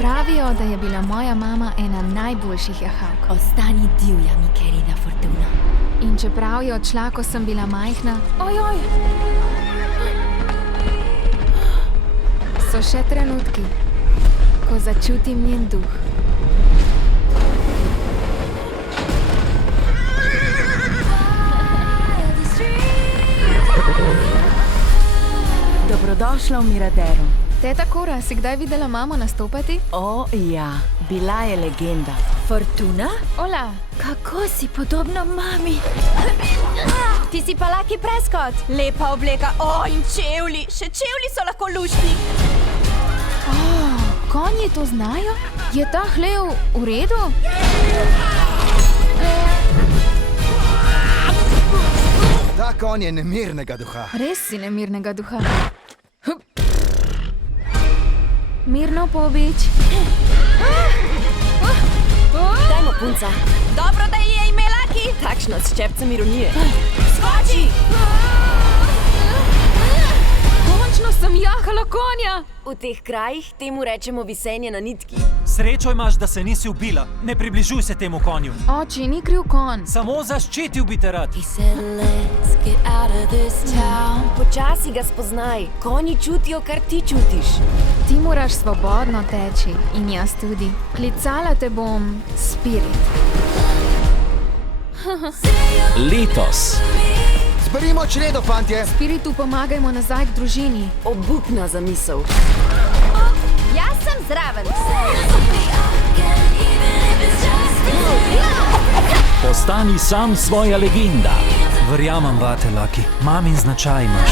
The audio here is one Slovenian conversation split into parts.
Pravijo, da je bila moja mama ena najboljših jahalk. Ostani divja, mi querida Fortuna. In čeprav je odšla, ko sem bila majhna, ojoj, so še trenutki, ko začutim njen duh. Dobrodošla v Miraderu. Teta Kora, si kdaj videla mamo nastopati? O, ja, bila je legenda. Fortuna? Ola, Kako si podobna mami. Ti si pa Lucky Prescott. Lepa obleka, in čevlji. Še čevlji so lahko luštni. konji to znajo? Je ta hlev v redu? Ta konj je nemirnega duha. Res si nemirnega duha. Mirno, Pobič. Dajmo, punca. Dobro, da ji je ime Lucky. Takšno s ščepcem ironije. Skoči! Končno sem jahala konja! V teh krajih temu rečemo visenje na nitki. Srečo imaš, da se nisi ubila. Ne približuj se temu konju. Oči, ni kriv konj. Samo zaščitil bi te rad. Počasi ga spoznaj. Konji čutijo, kar ti čutiš. Ti moraš svobodno teči in jaz tudi. Klicala te bom Spirit. Letos Zberimo čredo, fantje. Spiritu pomagajmo nazaj k družini. Obupna zamisel. Jaz sem zraven. postani sam svoja legenda. Verjamem vate, Lucky. Mamin značaj imaš.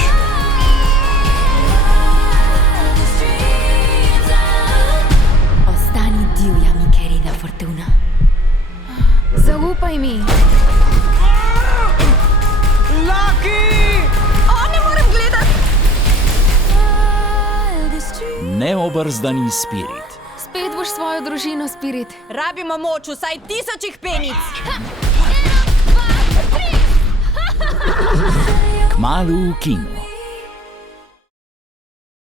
Ostani divja, mi querida Fortuna. Zaupaj mi. Ne morem gledati. Neobrzdani Spirit. Spet boš svojo družino, Spirit. Rabimo moč vsaj 1000 penic. Kmalu v kinu.